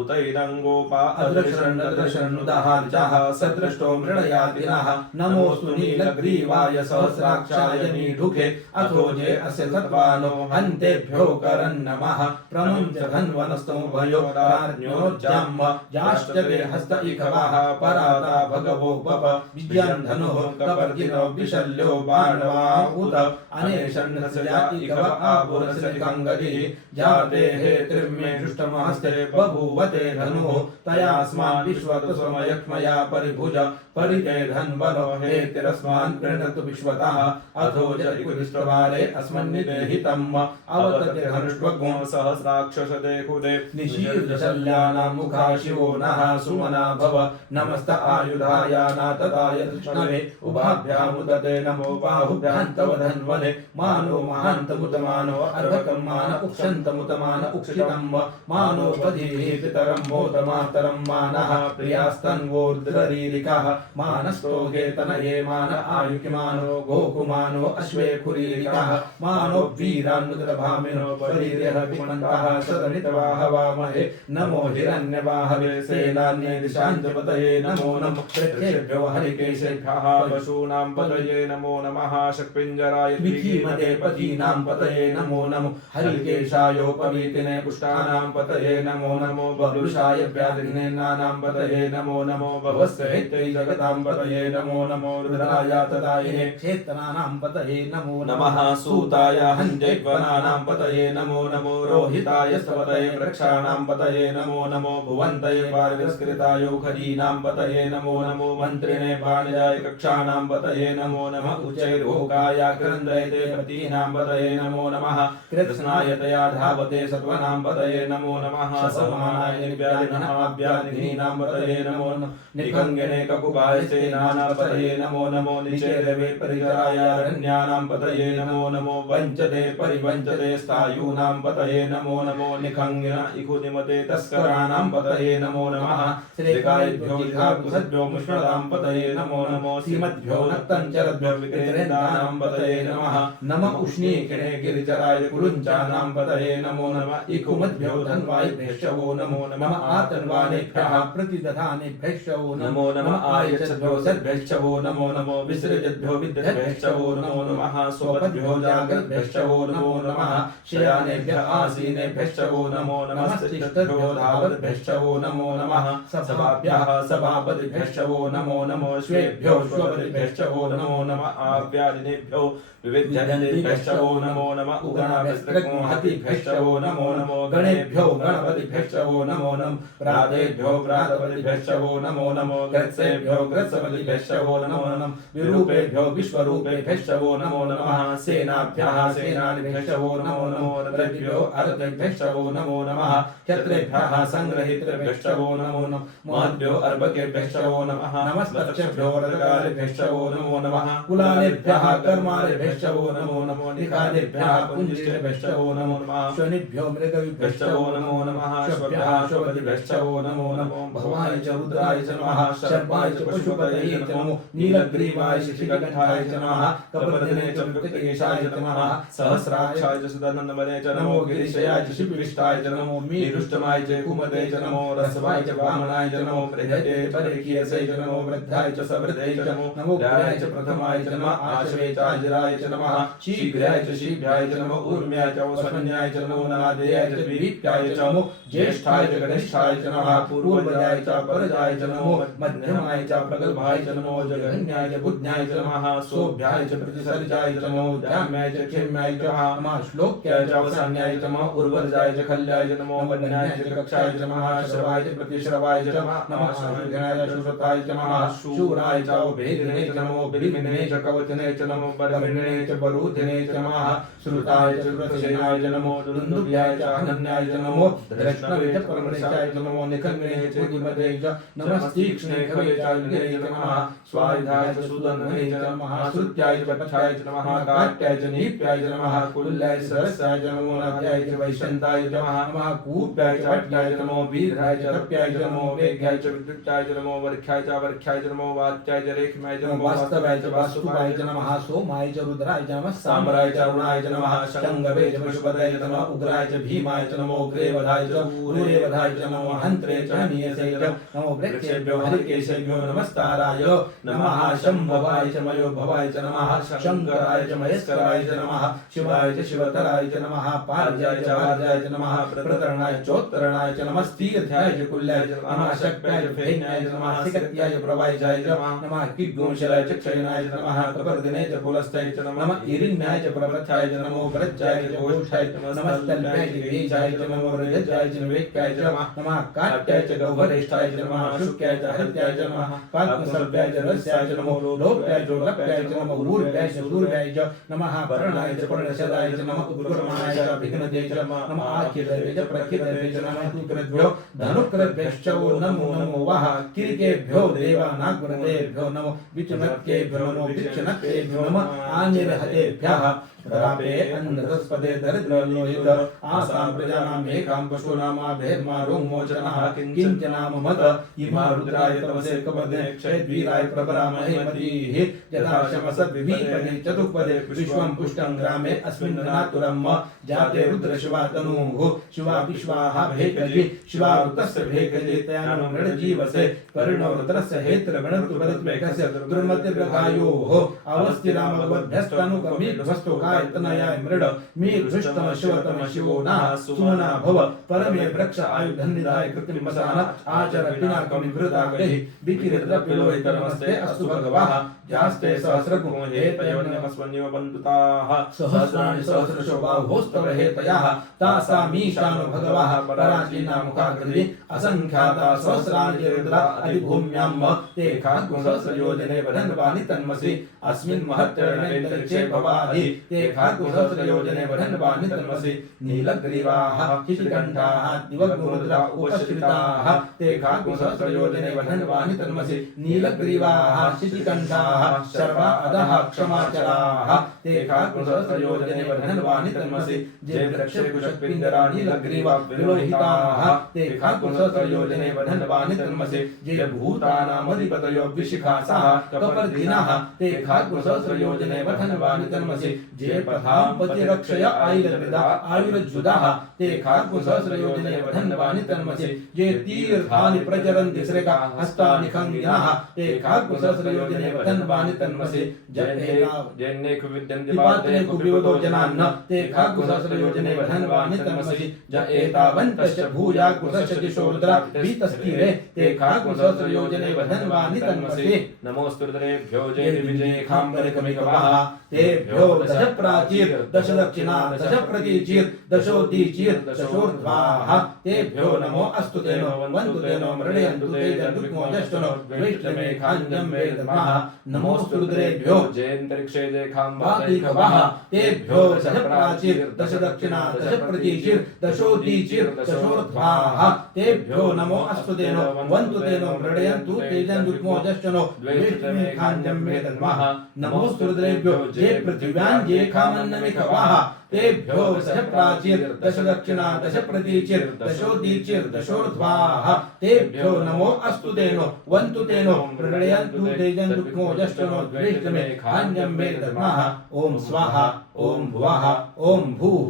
उतैरङ्गोपा अदृशन्नुदहार्चः सदृष्टो मृडयातिनः नमोऽस्तु नीलग्रीवाय सहस्राक्षाय नील ढुके अथो जे अस्य सत्वानो हन्तेभ्यो करन् नमः प्रमुञ्च धन्वनस्तु भयो राज्ञोर्जाम्म जाश्चते हस्त इखवाः पराता भगवो पप विज्ञान धनुः कपर्दिनो विशल्यो बाणवा उत अनेशन्नस्य इखव आपुरस्य कंगदिः जाते हे त्रिम्मे जुष्टमहस्ते बभूवते धनुः तयास्मान् विश्वतसमयक्ष्मया परिभुज परिते धन्वनो हे तिरस्मान् गृह्णतु विश्वतः अथो जरिकुदिष्टवारे अस्मन्निदेहितम् अवतते धनुष्वग्मो सहस्राक्षसते हुदे निशीर्षल्यानां मुखा शिवो नः सुमना भव नमस्त आयुधायानातताय कृष्णवे उभाभ्यामुदते नमो बाहुभ्यान्तव धन्वने मानो महान्तमुतमानो अर्भकं मान उक्षन्तमुतमान उक्षितं मानो वधीः पितरं मोतमातरं मानः प्रियास्तन्वोर्द्ररीरिकः मानस्तोगे तनये मान आयुकिमानो गोकुमानो अश्वे खुरीरिकः मानो वीरान्मुद्रभामिनो परिर्यः विमन्तः सदमितवा हवामहे नमो हिरण्यवाहवे सेनान्ये दिशाञ्जपतये नमो नमः प्रत्येभ्यो हरिकेशेभ्यः पशूनां पतये नमो नमः शक्पिञ्जराय विधिमते पतीनां पतये नमो नमो हरिकेशायोपवीतिने पुष्टानां पतये नमो नमो बभुषाय व्याधिने नानां पतये नमो नमो भवस्यहित्यै जगतां पतये नमो नमो रुद्राय तदायिने क्षेत्राणां पतये नमो नमः सूताय हन्त्यैवनानां पतये नमो नमो रोहिताय स्तवतये वृक्षाणां पतये नमो नमो भुवन्तये पार्गस्कृतायोखरीणां पतये नमो नमो मन्त्रिणे बाणजाय कक्षाणां पतये नमो नमः उच्चैर्भोगाय क्रन्दयते पतीनां पतये नमो नमः कृत्स्नाय तया धावते सत्वनां पतये नमो नमः समानाय व्याधिनां पतये नमो नमः निखङ्गिने ककुबाय सेनानां पतये नमो नमो निचेरवे परिचराय रण्यानां पतये नमो नमो वञ्चते परिवञ्चते स्थायूनां पतये नमो नमो निखङ्गिन इखुदिमते तस्कराणां पतये नमो नमः श्रीकायभ्यो विधाकुसद्भ्यो मुष्मदां पतये नमो नमो श्रीमद्भ्यो नक्तञ्चरद्भ्यो विकृतेन्द्राणां पतये नमः नमः उष्णीकिणे गिरिचराय कुरुञ्चानां पतये नमो नमः इकुमद्भ्यो धन्वायभ्यश्चवो नमो नमः आतन्वानेभ्यः प्रतिदधानेभ्यश्चवो नमो नमः आयच्छद्भ्यो सद्भ्यश्चवो नमो नमो विसृजद्भ्यो विद्यद्भ्यश्चवो नमो नमः स्वपद्भ्यो जागृद्भ्यश्चवो नमो नमः शयानेभ्यः आसीनेभ्यश्चवो नमो नमः स्थितद्भ्यो धावद्भ्यश्चवो नमो नमः सभाभ्यः सभापतिभ्यश्चवो नमो नमो श्वेभ्यो श्वपतिभ्यश्चवो नमो नमः आव्यादिनेभ्यो विविध्यन्तेभ्यश्चवो नमो नमः उगणाभिस्त्रिगुंहतिभ्यश्चवो नमो नमो गणेभ्यो गणपतिभ्यश्चवो नमो नमः प्रातेभ्यो प्रातपतिभ्यश्चवो नमो नमो ग्रत्सेभ्यो ग्रत्सपतिभ्यश्चवो नमो नमः विरूपेभ्यो विश्वरूपेभ्यश्चवो नमो नमः सेनाभ्यः सेनानिभ्यश्चवो नमो नमो रथेभ्यो अरथेभ्यश्चवो नमो नमः क्षत्रेभ्यः संग्रहितृभ्यश्चवो नमो नमः महद्भ्यो अर्भकेभ्यश्चवो नमः नमस्तक्षभ्यो रथकालेभ्यश्चवो नमो नमः कुलालेभ्यः कर्मालेभ्यश्चवो नमो नमो निखालेभ्यः पुञ्जिष्ठेभ्यश्चवो नमो नमः श्वनिभ्यो मृगविभ्यश्चवो नमो नमः श्वभ्यः श्वपतिभ्यश्चवो नमो नमो भवाय च रुद्राय च नमः शर्वाय च पशुपतये च नमो नीलग्रीवाय शिशिकण्ठाय च नमः कपर्दिने च विकृतकेशाय च नमः सहस्राक्षाय च सुदनन्दमने च नमो गिरिशयाय च शिपिविष्टाय च नमो मीरुष्टमाय च कुमते च नमो रसवाय च वामनाय च नमो मृधते परेखीयसे च नमो वृद्धाय च सवृद्धे च नमो ग्राय च प्रथमाय च नमः आश्वे च आजराय च नमः शीघ्राय च शीघ्राय च नमो ऊर्म्याय च वसन्याय च नमो नादेयाय च द्विदीप्याय च नमो ज्येष्ठाय च गणेशाय च नमः पूर्वजाय च परजाय च नमो मध्यमाय च प्रगल्भाय च नमो जगन्याय च बुद्ध्याय च नमः सोभ्याय च प्रतिसर्जाय च नमो ध्याम्याय च क्षम्याय च नमः श्लोक्याय च अवसान्याय च नमः उर्वरजाय च खल्याय च नमो वन्याय च कक्षाय च नमः श्रवाय च प्रतिश्रवाय च नमः श्रुतिघ्नाय च श्रुताय च नमः शूराय च भेदिने च नमो बिलिमिने च कवचने च नमो बलमिने च बरूधिने च नमः श्रुताय च श्रुतसेनाय च नमो दुन्दुभ्याय च अनन्याय च नमो दृष्णवे च परमनिशाय च नमो निखन्विने च बुद्धिमते च नमः तीक्ष्णे खवे च विने च नमः स्वायुधाय च सुदन्वने च नमः श्रुत्याय च पक्षाय च नमः काट्याय च नीप्याय च नमः कुल्याय च सरस्याय च नमो नाद्याय च वैशन्ताय च नमः कूप्याय च पट्याय च नमो वीराय च तप्याय च नमो वेग्याय च विद्युत्याय च नमो वर्ख्याय च नमो वात्याय च रेखमाय च नमो वास्तवाय च वास्तुपाय च नमः सोमाय च रुद्राय च नमः साम्राय च अरुणाय च नमः शङ्गवे च पशुपतये च नमः उग्राय च भीमाय च नमो उग्रेवधाय च ऊरेवधाय च नमो हन्त्रे च हनीयसे च नमो वृक्षेभ्यो हरिकेशेभ्यो नमस्ताराय नमः शम्भवाय च मयो भवाय च नमः शंकराय च महेश्वराय च नमः शिवाय च शिवतराय च नमः पार्याय च वार्याय च नमः प्रतरणाय चोत्तरणाय च नमः तीर्थाय च कुल्याय च नमः शक्त्याय च फेन्याय च नमः सिकत्याय च प्रवायजाय च नमः किग्गोंशलाय च क्षयनाय च नमः कपर्दिने च पुलस्ताय च नमः इरिण्याय च प्रपथाय च नमो भरज्जाय च गोष्ठाय च नमः तल्प्याय च वेजाय च नमो रजज्जाय च निवेक्याय च नमः काट्याय च गौहरेष्ठाय च नमः शुक्याय च हत्याय च नमः पात्मसर्प्याय च रस्याय च नमो लोप्याय च लप्याय च नमो ऊर्व्याय च सूर्व्याय च नमः पर्णाय च पर्णशदाय च नमः उद्गुरमाणाय च विघ्नते च नमः आख्यदर्वे च प्रख्यदर्वे च नमः तुकृद्भ्यो धनुकृद्भ्यश्च नमो नमो वः किरीकेभ्यो देवानाग्रदेभ्यो नमो विचनक्केभ्यो नमो विचनक्केभ्यो नमः आनिर्हतेभ्यः रापे अन्नतस्पदे दरिद्रलोहित आसां प्रजानां एकां पशूनामाभेर्मा रोमोचनः किञ्चनाम मत इमा रुद्राय तमसे कपदे क्षयद्वीराय प्रभरामहे मतीः यथा शमसद्विपदे चतुष्पदे विश्वं पुष्टं ग्रामे अस्मिन् नातुरम् जाते रुद्रशिवा तनूः शिवा विश्वाहा भेकजि शिवा ऋतस्य भेकजि तयानो मृडजीवसे परिणो रुद्रस्य हेत्र गणतु परत्मेकस्य दुर्मतिर्गधायोः अवस्थिरामवद्भ्यस्तनुकमीध्वस्तो तनयाय मृड मे धृष्टम शिवतम शिवो नः सुमना भव परमे वृक्ष आयुधन्निधाय कृत्रिमसान आचर पिनाकं घृतागहि विकिरद्रपिलोहित नमस्ते अस्तु भगवाः जास्ते सहस्रगुणो हेतयन्यमस्मन्यो बन्धुताः सहस्राणि सहस्रशो बाहोस्तव हेतयाः तासामीशानो भगवाः पराचीना मुखाकृति असंख्याता सहस्राणि रुद्रा अधिभूम्यां ते खाद्गुणसहस्रयोजने वदन्वानि तन्मसि अस्मिन् महत्तरणेन्तरिक्षे भवाहि ते खाद्गुणसहस्रयोजने वदन्वानि तन्मसि नीलग्रीवाः शिशिकण्ठाः दिवग्मुद्रा उपश्रिताः ते खाद्गुणसहस्रयोजने वदन्वानि तन्मसि नीलग्रीवाः शिशिकण्ठाः सर्वा अधः क्षमाचराः ते खाद्गुणसहस्रयोजने वदन्वानि तन्मसि जे वृक्षे कुशपिण्डरा नीलग्रीवा विलोहिताः ते खाद्गुणसहस्रयोजने वदन्वानि तन्मसि जे भूतानामधिपतयो विशिखासाः कपर्दिनः ते खाद्गुणसहस्रयोजने वदन्वानि तन्मसि जे पथां पतिरक्षय आयुर्वेदा आयुर्जुदाः ते खाद्गुणसहस्रयोजने वदन्वानि तन्मसि जे तीर्थानि प्रचरन्ति श्रेका हस्तानि खङ्गिनः ते खाद्गुणसहस्रयोजने वदन्वानि तन्मसि जन्नेक विद्यन्ति पात्रे कुविवदो जनान्न ते खाद्गुणसहस्रयोजने वदन्वानि तन्मसि ज एतावन्तश्च भूयागुणश्च दिशो रुद्रा भीतस्थिरे ते खाद्गुणसहस्रयोजने वदन्वानि तन्मसि नमोऽस्तु रुद्रेभ्यो जय विजय खाम्बरकमिकवाः तेभ्यो दश प्राचीर दश दक्षिणा दश प्रतीचीर दशोदीचीर दशोर्ध्वाः तेभ्यो नमो अस्तु तेनो वन्तु तेनो मृडयन्तु ते जन्तुक्मो जष्टनो द्वेष्टमे खाञ्जं वेदमः नमोऽस्तु रुद्रेभ्यो जयन्तरिक्षे जय खाम्बातिकवाः तेभ्यो दश प्राचीर दश दक्षिणा दश प्रतीचीर दशोदीचीर दशोर्ध्वाः तेभ्यो नमो अस्तु तेनो वन्तु तेनो मृडयन्तु ते जन्तुक्मो जष्टनो द्वेष्टमे खाञ्जं वेदमः नमोऽस्तु रुद्रेभ्यो जे पृथिव्यां ये खामन्नमिकवाः तेभ्यो दश प्राचीर दश दक्षिणा दश प्रतीचीर दशोदीचीर दशोर्ध्वाः तेभ्यो नमो अस्तु तेनो वन्तु तेनो मृडयन्तु ते जन्तुक्मो जष्टनो द्वेष्टमे खाञ्जं वेदमः ओम स्वाहा ओम भुवः ओम भूः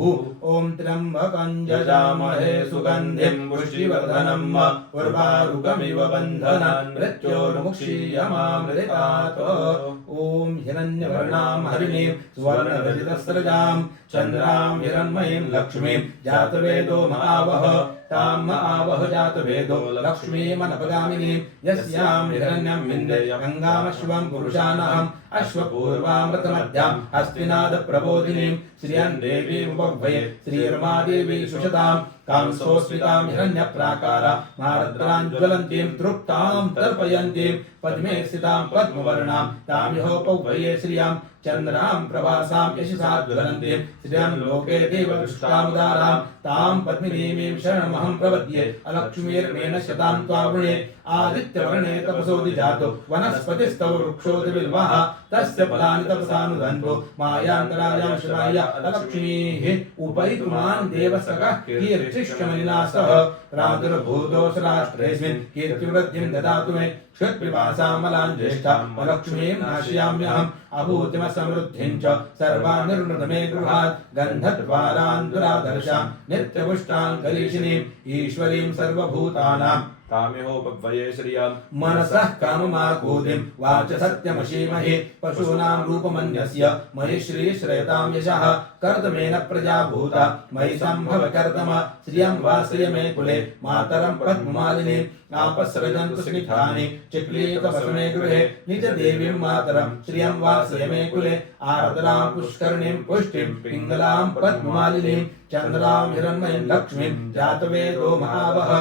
ओम त्र्यम्बकं यजामहे सुगन्धिं पुष्टिवर्धनम् उर्वारुकमिव बन्धनान् मृत्योर्मुक्षीयमामृतात् ओम हिरण्यवर्णां हरिणीं सुवर्णरजितस्रजां चन्द्रां हिरण्मयीं लक्ष्मीं जातवेदो महावः ताम् आवह जातवेदो लक्ष्मीमनपगामिनीं यस्यां हिरण्यं विन्दे गङ्गामश्वं पुरुषानहम् अश्वपूर्वामृतमध्याम् हस्तिनादप्रबोधिनीं श्रियं देवीमुपह्वये श्रीर्मादेवी सुषतां कांसोऽस्मितां हिरण्यप्राकारा मारद्राञ्ज्वलन्तीं तृप्तां तर्पयन्तीं पद्मे स्थितां पद्मवर्णां तामिहोपह्वये श्रियां चन्द्रां प्रभासां यशसा ज्वलन्तीं श्रियं लोके देवदुष्टामुदारां तां पद्मिनीमीं शरणमहं प्रपद्ये अलक्ष्मीर्मेण शतां त्वावृणे आदित्यवर्णे तपसोऽधिजातो वनस्पतिस्तव वृक्षोऽधिबिल्वः तस्य फलानि तपसानुदन्तो मायान्तरायां शिवाय अलक्ष्मीः उपैतुमान् देवसखः कीर्तिश्चमनिना सह प्रादुर्भूतोऽसराष्ट्रेऽस्मिन् कीर्तिवृद्धिं ददातु मे क्षुत्पिपासामलां ज्येष्ठाम् अलक्ष्मीं नाशयाम्यहम् अभूतिमसमृद्धिं च सर्वानिर्वृत मे गृहात् गन्धद्वारान् दुरादर्शां नित्यपुष्टां करीशिनीम् ईश्वरीं सर्वभूतानां तामेहोपव्यये श्रियं मनसः काममाकूतिं वाच सत्यमशीमहि पशूनां रूपमन्यस्य मयि श्रीश्रेतां यशः कर्दमेन प्रजा भूता मयि सम्भव कर्दम श्रियं वा श्रियमे कुले मातरं पद्ममालिनीम् आपस्रजन्तु स्निग्धानि चिक्लीतवसमे गृहे निजदेवीं मातरं श्रियं वा श्रियमे कुले आर्द्रां पुष्करणीं पुष्टिं पिङ्गलां पद्ममालिनीं चन्द्रां हिरण्मयीं लक्ष्मीं जातवेदो महावः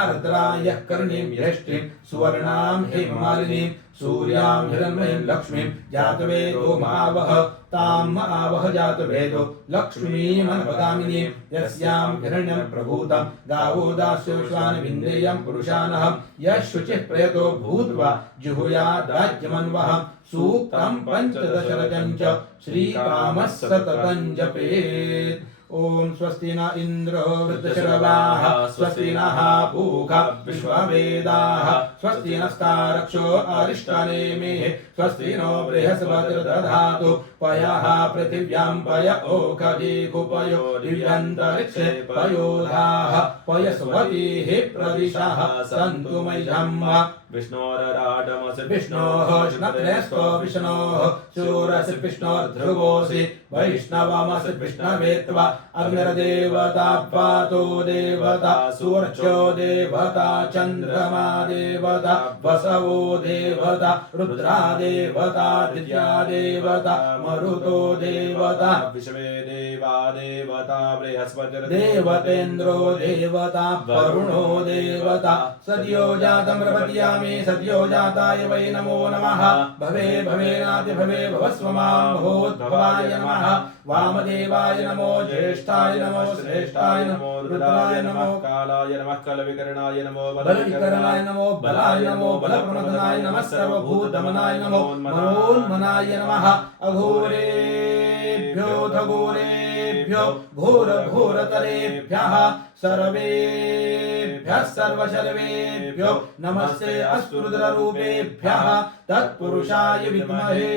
आर्द्रां यः कर्णीं यष्टिं सुवर्णां हेममालिनीं सूर्यां हिरण्मयीं लक्ष्मीं जातवेदो महावः तां महावः जातवेदो लक्ष्मीमनपगामिनीं यस्यां हिरण्यं प्रभूतं गावो दास्यो श्वानविन्द्रियं पुरुषानः यः शुचिः प्रयतो भूत्वा जुहुयादाज्यमन्वः सूक्तं पञ्चदशरथं च श्रीकामः सततं जपेत्। ओम स्वस्ति न इंद्रो वृद्धश्रवाः स्वस्ति नः पूषा विश्ववेदाः स्वस्ति नस्तारक्षो अरिष्टनेमिः स्वस्ति नो बृहस्पतिर्दधातु पयः पृथिव्यां पय ओखदिकुपयो दिव्यन्तरिक्षे पयोधाः पयस्वतीः प्रदिशः सन्तु मह्यम् विष्णोरराडमसि विष्णोः श्नत्रेस्तो विष्णोः शूरसि विष्णोर्ध्रुवोऽसि वैष्णवमसि विष्णवे त्वा अग्निर्देवता पातो देवता सूर्यो देवता चन्द्रमा देवता वसवो देवता रुद्रा देवता दित्या देवता मरुतो देवता विश्वे देवा देवता बृहस्पतिर्देवतेन्द्रो देवता वरुणो देवता सद्यो जातं प्रपद्यामि सद्यो जाताय वै नमो नमः भवे भवेनाति भवे भवस्व मां भूद्भवाय नमः वामदेवाय नमो ज्येष्ठाय नमो श्रेष्ठाय नमो रुद्राय नमो कालाय नमः कलविकरणाय नमो बलविकरणाय नमो बलाय नमो बलप्रमथनाय नमः सर्वभूतमनाय नमो मनोन्मनाय नमः अघोरेभ्यो घोरेभ्यो घोरघोरतरेभ्यः सर्वेभ्यः सर्वशर्वेभ्यो नमस्ते अस्तु रुद्ररूपेभ्यः तत्पुरुषाय विद्महे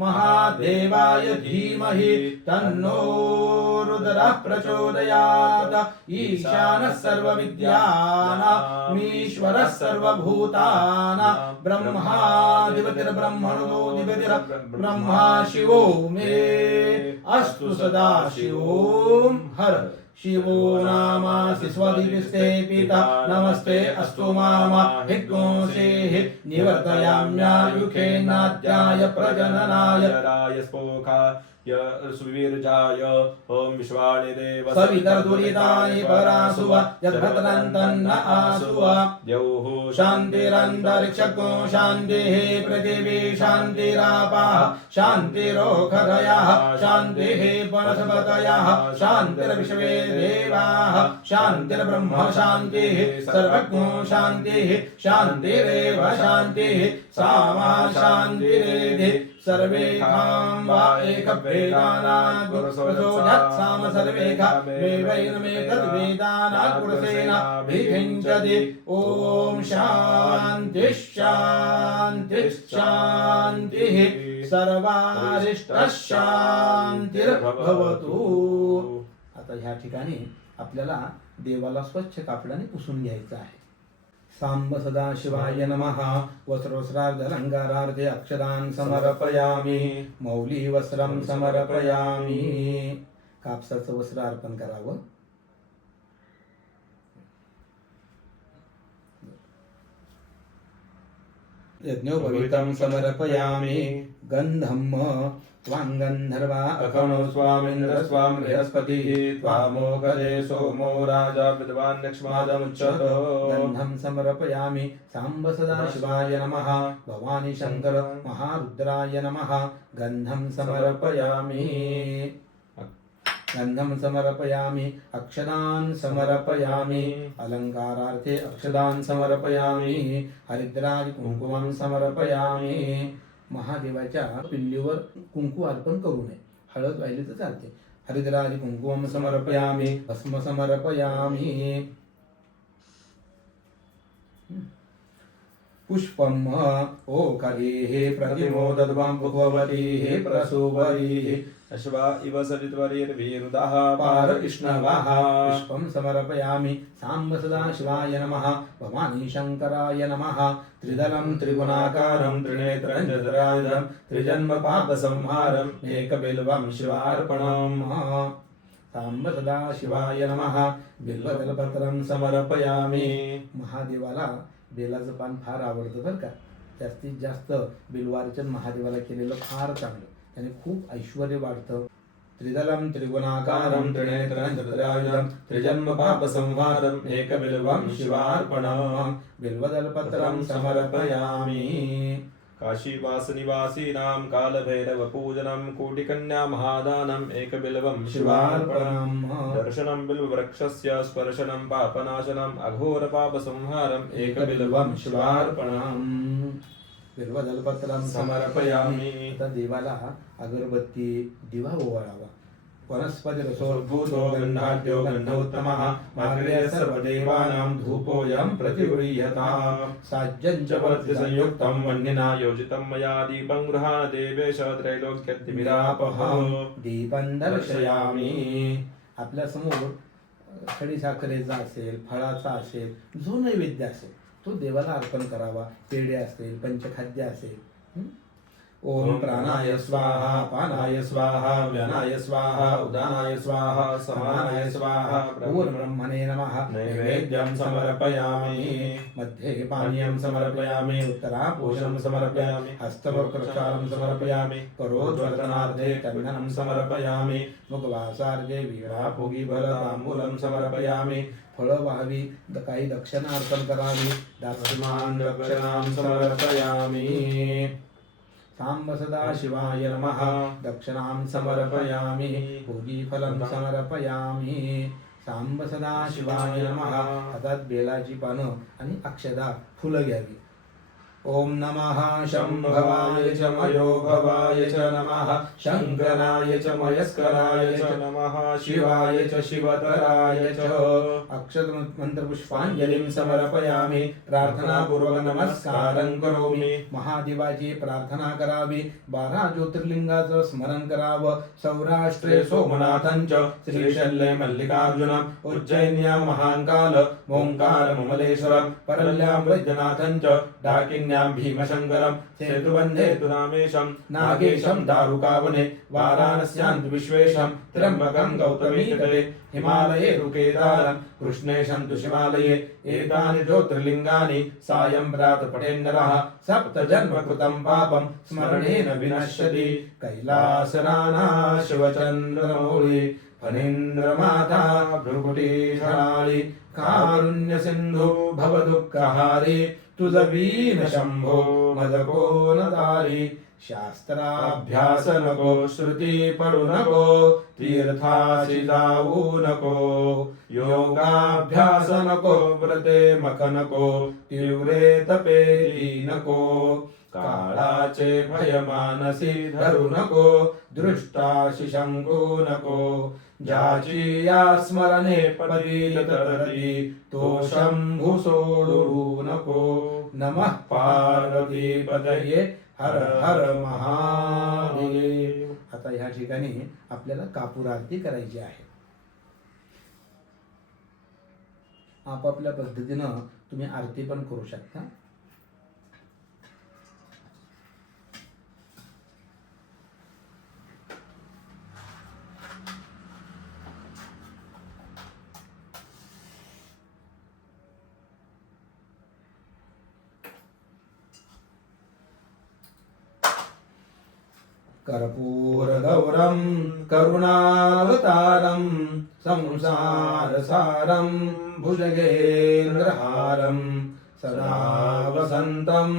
महादेवाय धीमहि तन्नो रुद्रः प्रचोदयात् ईशानः सर्वविद्यानामीश्वरः सर्वभूतानां ब्रह्माधिपतिर्ब्रह्मणोऽधिपतिर्ब्रह्मा शिवो मे अस्तु सदा शिवों हर शिवो नामासि स्वधिविस्ते पिता नमस्ते अस्तु मामा हिग्गोंसेः निवर्तयाम्यायुखेनाद्याय प्रजननाय राय स्पोखाय सुवीर्जाय ओम विश्वानि देव सवितर्दुरितानि परासुव यद्भद्रं तन्न आसुव द्यौः शान्तिरन्तरिक्षको शान्तिः पृथिवी शान्तिरापः शान्तिरोषधयः शान्तिः वनस्पतयः शान्तिर्विश्वे देवाः शान्तिर्ब्रह्म शान्तिः सर्वज्ञो शान्तिः शान्तिरेव शान्तिः सामा शान्तिरेधि सर्वेषां वा एकभेदानात् गुरुसोऽजात्साम सर्वेषां वेवैनमेतद्वेदानात् गुरुसेनाभिषिञ्चति ॐ शान्तिः शान्तिः शान्तिः सर्वारिष्टः शान्तिर्भवतु। आता ह्या ठिकाणी आपल्याला देवाला स्वच्छ कापडाने पुसून घ्यायचं आहे। सांब सदाशिवाय नमः वस्त्रोस्रार्धलङ्कारार्थे अक्षदान् समर्पयामि मौली वस्त्रं समर्पयामि। कापसाचं वस्त्र अर्पण करावं। यज्ञोपवीतं समर्पयामि गन्धम् त्वां गन्धर्वा अखनो स्वामिन्द्र स्वां बृहस्पतिः त्वामोघरे सोमो राजा विद्वान् लक्ष्मादमुच्यत। गन्धं समर्पयामि सांब सदाशिवाय नमः भवानी शङ्कर महारुद्राय नमः गन्धं समर्पयामि गन्धं समर्पयामि अक्षदान् समर्पयामि अलङ्कारार्थे अक्षदान् समर्पयामि हरिद्रादि कुंकुमं समर्पयामि। महादेवाच्या पिल्लीवर कुंकू अर्पण करू नये, हळद वाहिली तर चालते। हरिद्रादि कुंकुमं समर्पयामि भस्म समर्पयामि। पुष्पम ओखरीः प्रतिमोदध्वं भुवतीः प्रसूवरीः अश्वा इव सवितुर्वीरुदः पारकृष्णवाः पुष्पं समर्पयामि साम्ब सदाशिवाय नमः भवानी शङ्कराय नमः त्रिदलं त्रिगुणाकारं त्रिनेत्रं चतुरायुधं त्रिजन्म पापसंहारम् एकबिल्वं शिवार्पणम् साम्ब सदाशिवाय नमः बिल्वदलपत्रं समर्पयामि महादेवाला बेलाचं पान फार आवडतं बरं का जास्तीत जास्त बिल्वार्चन महादेवाला केलेलं फार चांगलं त्याने खूप ऐश्वर्य वाढतं त्रिदलं त्रिगुणाकारं त्रिनेत्रं चतुरायुधं त्रिजन्म पापसंहारम् एकबिल्वं शिवार्पणम् बिल्वदलपत्रं समर्पयामि काशीवासनिवासीनां कालभैरवपूजनं कोटिकन्या महादानम् एकबिल्वं शिवार्पणम् दर्शनं बिल्ववृक्षस्य स्पर्शनं पापनाशनम् अघोरपापसंहारम् एकबिल्वं शिवार्पणम् बिल्वदलपत्रं समर्पयामि आता देवाला अगरबत्ती दिवा ओवाळावा वनस्पती रसोद्भूतो गन्धाढ्यो गन्धोत्तमः मार्गे सर्वदेवानां धूपोऽयं प्रतिगृह्यताम् साज्यं च प्रतिसंयुक्तं वह्निना योजितं मया दीपं गृहाण देवेश त्रैलोक्यतिमिरापः दीपं दर्शयामि आपल्या समोर खडीसाखरेचा असेल फळाचा असेल जो नैवेद्य असेल तो देवाला अर्पण करावा पेढे असतील पंचखाद्य असेल ओम प्राणाय स्वाहा पानाय स्वाहा व्यानाय स्वाहा उदानाय स्वाहा समानाय स्वाहा ब्रह्मणे नमः नैवेद्यं समर्पयामि मध्ये पानीयं समर्पयामि उत्तरापोषणं समर्पयामि हस्तवक्रक्षालं समर्पयामि करोद्वर्तनार्थे चन्दनं समर्पयामि मुखवासार्थे वीराभोगी फलताम्बूलं समर्पयामि फळं व्हावी काही दक्षिणा अर्पण करावी दास्यमान् दक्षिणां समर्पयामि साम्ब सदाशिवाय नमः दक्षिणां समर्पयामि भोगीफलं समर्पयामि साम्ब सदाशिवाय नमः हातात बेलाची पानं आणि अक्षदा फुलं घ्यावी ओम नमः शंभवाय च मयोभवाय च नमः शंकराय च मयस्कराय च नमः शिवाय च शिवतराय च अक्षत मंत्र पुष्पांजलिं समर्पयामि प्रार्थनापूर्वक नमस्कारं करोमि महादेवाची प्रार्थना करावी 12 ज्योतिर्लिंगाचं स्मरण करावं सौराष्ट्रे सोमनाथं च श्रीशैल्ये मल्लिकार्जुनम् उज्जैन्यां महाकाल ओंकार ममलेश्वरं परल्यां वैद्यनाथं च डाकिन्यां भीमशंकरं सेतुबन्धे तु रामेशं नागेशं दारुकावने वाराणस्यां तु विश्वेशं त्र्यम्बकं गौतमीतटे हिमालये तु केदारं कृष्णेशं तु शिवालये एतानि ज्योतिर्लिङ्गानि सायं प्रातः पठेन्नरः सप्तजन्मकृतं पापं स्मरणेन विनश्यति कैलासनाना शिवचन्द्रमौळि फणीन्द्रमाता भ्रुकुटीधराळि कारुण्यसिन्धु भवदुःखहारी तुझवीन शंभो मदको न दारी शास्त्राभ्यास नको श्रुती पडू नको तीर्थाशी जाऊ नको योगाभ्यास नको व्रते मख नको तीव्रे तपेली नको काळाचे भय मानसी धरू नको दृष्टाशी शंकू नको ज्याची या स्मरणे पतित तरती तो शंभू सोडू नको नमः पार्वती पतये हर हर महादेव आता ह्या ठिकाणी आपल्याला कापूर आरती करायची आहे आपापल्या पद्धतीनं तुम्ही आरती पण करू शकता कर्पूरगौरं करुणावतारं संसारसारं भुजगेन्द्रहारं सदा वसन्तं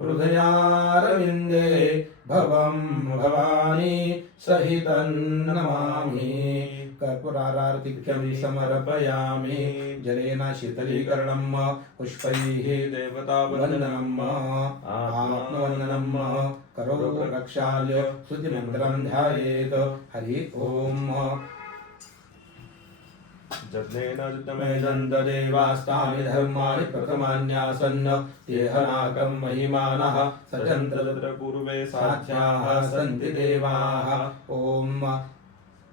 हृदयारविन्दे भवं भवानी सहितं नमामि कर्पूरारार्तिक्यं समर्पयामि जलेन शीतलीकरणं पुष्पैः देवतावन्दनं आत्मवन्दनं करो रक्षाय स्तुतिमन्त्रं ध्यायेत् हरि ओम यत्नेन जितमे दन्तदेवास्तानि धर्माणि प्रथमान्यासन्न तेहनाकं महिमानः सचन्द्र तत्र पूर्वे साध्याः सन्ति देवाः ॐ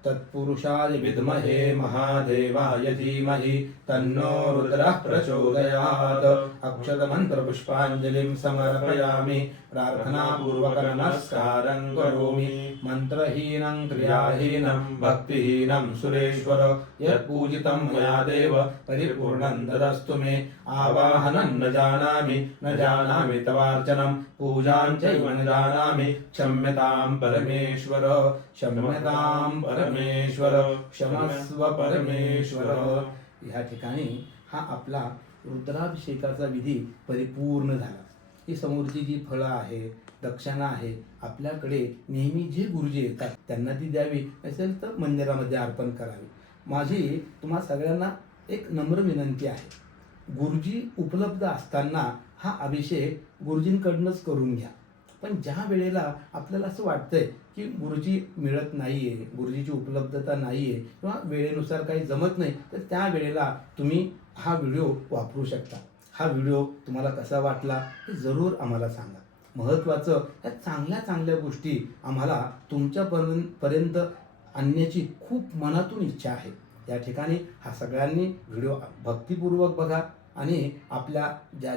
तत्पुरुषाय विद्महे महादेवाय धीमहि तन्नो रुद्रः प्रचोदयात् अक्षतमन्त्रपुष्पाञ्जलिं समर्पयामि प्रार्थनापूर्वक नमस्कारं करोमि मंत्रहीनं क्रियाहीनं भक्तिहीनं सुरेश्वर यत्पूजितं मया देव परिपूर्णं ददस्तु मे आवाहनं न जानामि तवार्चनं पूजां चैव न जानामि क्षम्यतां परमेश्वर क्षम्यतां परमेश्वर क्षमस्व परमेश्वर। या ठिकाणी हा आपला रुद्राभिषेकाचा विधी परिपूर्ण झाला। ही समोरची जी फळं आहे, दक्षिणा आहे, आपल्याकडे नेहमी जे गुरुजी येतात त्यांना ती द्यावी, असेल तर मंदिरामध्ये अर्पण करावी। माझी तुम्हा सगळ्यांना एक नम्र विनंती आहे, गुरुजी उपलब्ध असताना हा अभिषेक गुरुजींकडूनच करून घ्या। पण ज्या वेळेला आपल्याला असं वाटतंय की गुरुजी मिळत नाहीये, गुरुजीची उपलब्धता नाहीये किंवा वेळेनुसार काही जमत नाही, तर त्या वेळेला तुम्ही हा व्हिडिओ वापरू शकता। हा व्हिडिओ तुम्हाला कसा वाटला हे जरूर आम्हाला सांगा। महत्त्वाचं या चांगल्या गोष्टी आम्हाला तुमच्यापर्यंत आणण्याची खूप मनातून इच्छा आहे। या ठिकाणी हा सगळ्यांनी व्हिडिओ भक्तिपूर्वक बघा आणि आपल्या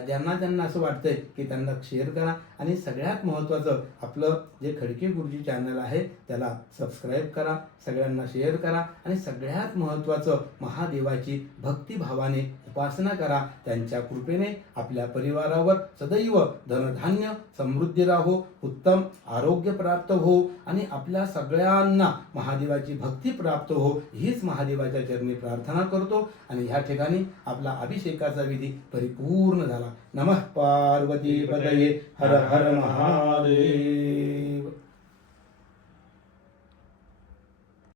ज्यांना असं वाटतंय की त्यांना शेअर करा आणि सगळ्यात महत्त्वाचं आपलं जे खडके गुरुजी चॅनल आहे त्याला सबस्क्राईब करा, सगळ्यांना शेअर करा आणि सगळ्यात महत्त्वाचं महादेवाची भक्तिभावाने उपासना करा। त्यांच्या कृपेने आपल्या परिवारावर सदैव धनधान्य समृद्धी राहो, उत्तम आरोग्य प्राप्त हो आणि आपल्या सगळ्यांना महादेवाची भक्ती प्राप्त हो, हीच महादेवाच्या चरणी प्रार्थना करतो। आणि ह्या ठिकाणी आपला अभिषेकाचा विधी परिपूर्ण झाला। नमः पार्वती पतये हर हर महादेव।